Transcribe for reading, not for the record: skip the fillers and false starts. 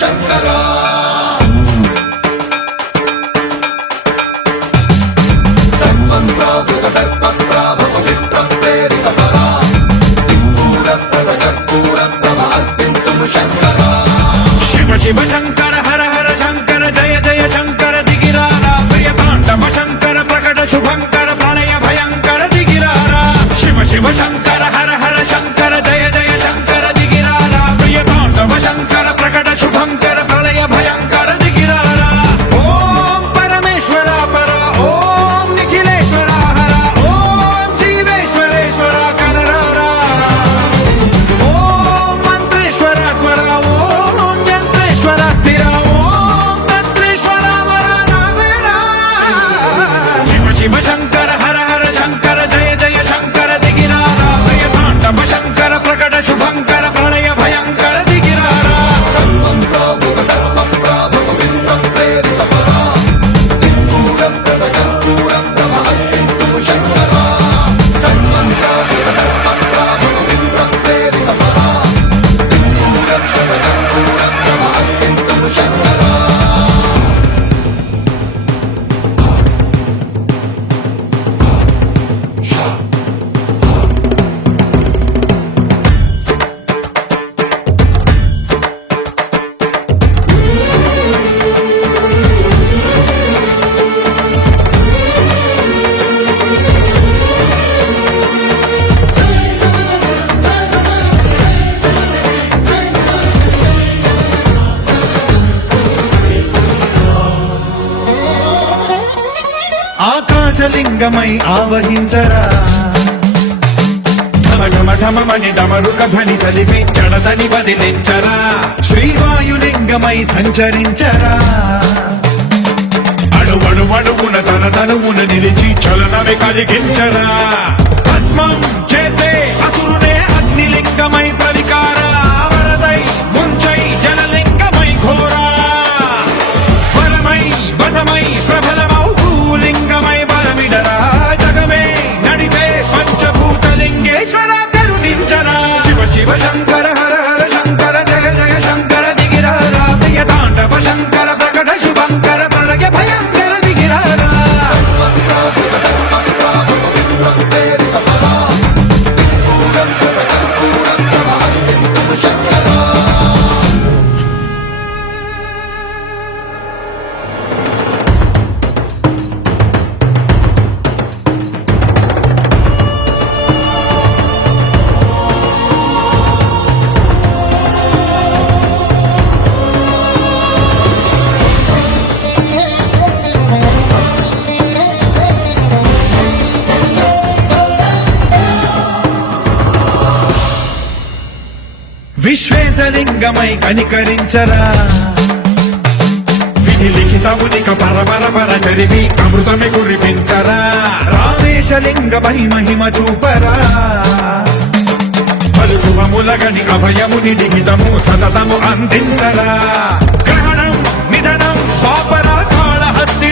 శంకరా శివ శివ శంకర హర హర శంకర జయ జయ శంకర దిగిరారా ప్రియ తాండవ శంకర ప్రకట శుభంకర ప్రళయ భయంకర దిగిరారా శివ శివ శంకర హర హర శంకర జయ జయ శంకర దిగిరారా ప్రియ తాండవ శంకర ప్రకట శుభంకర ప్రళయ భయంకర దిగిరారా ఓం పరమేశ్వర పర ఓం నిఖిలేశ్వర హర ఓం జీవేశ్వరేశ్వర కనరారా ఓం మంత్రేశ్వర స్వర ఓం యంత్రేశ్వర స్థిర ఓం తంత్రేశ్వర వర నావేరా శివ శివ శంకర హర హర శంకర జయ జయ శంకర దిగిరారా ప్రియ తాండవ శంకర ప్రకట శుభంకర ప్రళయ భయంకర దిగిరారా ఆకాశలింగమై ఆవహించరా ఢమ ఢమ ఢమమని డమరుక ధ్వని సలిపి జడదని వదిలించరా శ్రీవాయులింగమై సంచరించరా అడువడువడువున తన తనువున నిలిచి చలనమే కలిగించరా భస్మం చేసే అసురునే అగ్నిలింగమై పరికారా వరదై ముంచై జలలింగమై ఘోరా వరమై వసమై ప్రబలమౌ భూలింగమై బలమిడరా జగమే నడిపే పంచభూతలింగేశ్వర కరుణించరా శివ శివ శంకర హర హర శంకర జయ జయ శంకర దిగిరారా ప్రియ తాండవ శంకర ప్రకట శుభంకర ప్రళయ భయంకర దిగిరారా విశ్వేశలింగమై కనికరించరా విధి లిఖితమునిక పరపర పర చరిపి అమృతమి కురిపించరా రామేశలింగమై మహిమ చూపరా పలు శుభములగని అభయముని లిఖితము సతతము అందించరా గ్రహణం నిధనం పాపరా కాళహస్తి